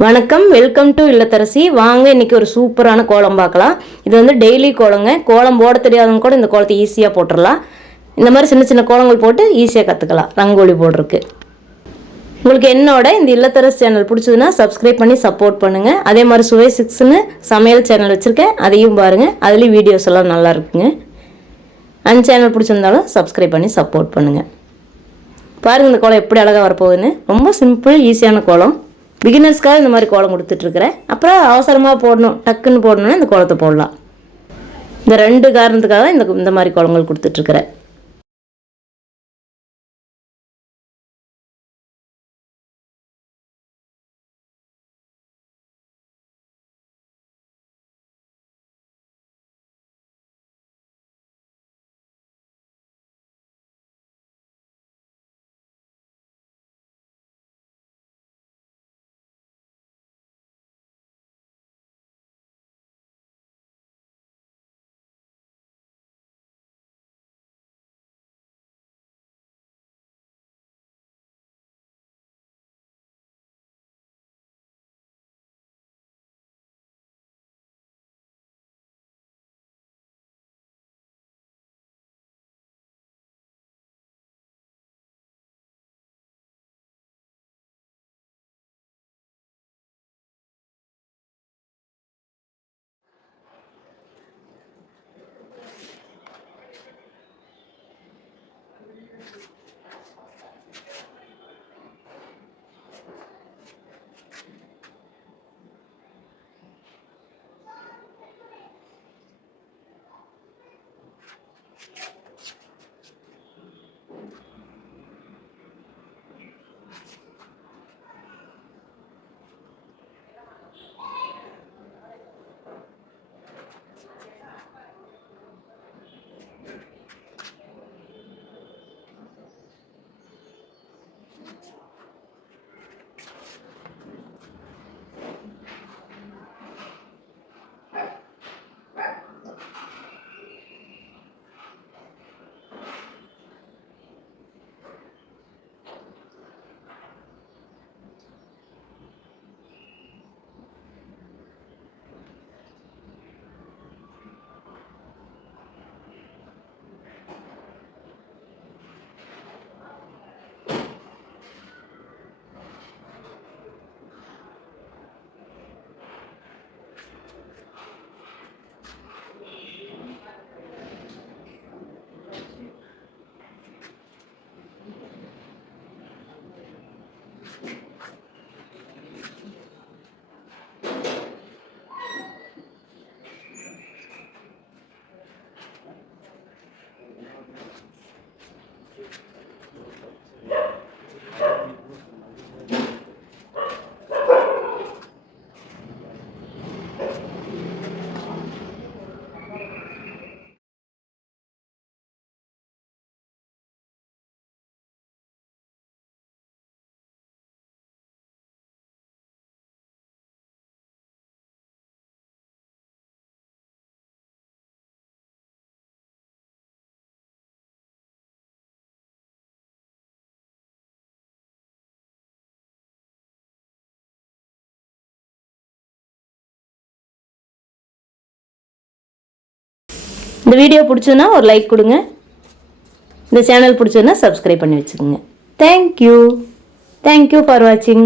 வணக்கம், welcome to இல்லத்தரசி. வாங்க இன்னைக்கு ஒரு சூப்பரான கோலம் பார்க்கலாம். இது வந்து டெய்லி கோலங்க. கோலம் போட தெரியாதவங்க கூட இந்த கோலத்தை ஈஸியாக போட்டுடலாம். இந்த மாதிரி சின்ன சின்ன கோலங்கள் போட்டு ஈஸியாக கற்றுக்கலாம் ரங்கோலி போடுறதுக்கு. உங்களுக்கு என்னோட இந்த இல்லத்தரசி சேனல் பிடிச்சதுன்னா சப்ஸ்கிரைப் பண்ணி சப்போர்ட் பண்ணுங்கள். அதே மாதிரி சுவை 6ன்னு சமையல் சேனல் வச்சுருக்கேன், அதையும் பாருங்கள். அதுலேயும் வீடியோஸ் எல்லாம் நல்லா இருக்குங்க. அந்த சேனல் பிடிச்சிருந்தாலும் சப்ஸ்கிரைப் பண்ணி சப்போர்ட் பண்ணுங்கள். பாருங்கள் இந்த கோலம் எப்படி அழகாக வரப்போகுதுன்னு. ரொம்ப சிம்பிள் ஈஸியான கோலம். பிகினர்ஸ்க்காக இந்த மாதிரி கோலம் கொடுத்துட்ருக்குறேன். அப்புறம் அவசரமாக போடணும், டக்குன்னு போடணுன்னா இந்த கோலத்தை போடலாம். இந்த 2 காரணத்துக்காக இந்த மாதிரி கோலங்கள் கொடுத்துட்ருக்குறேன். இந்த வீடியோ பிடிச்சதுன்னா ஒரு லைக் கொடுங்க. இந்த சேனல் பிடிச்சதுன்னா சப்ஸ்கிரைப் பண்ணி வச்சுக்கோங்க. தேங்க்யூ ஃபார் வாட்சிங்.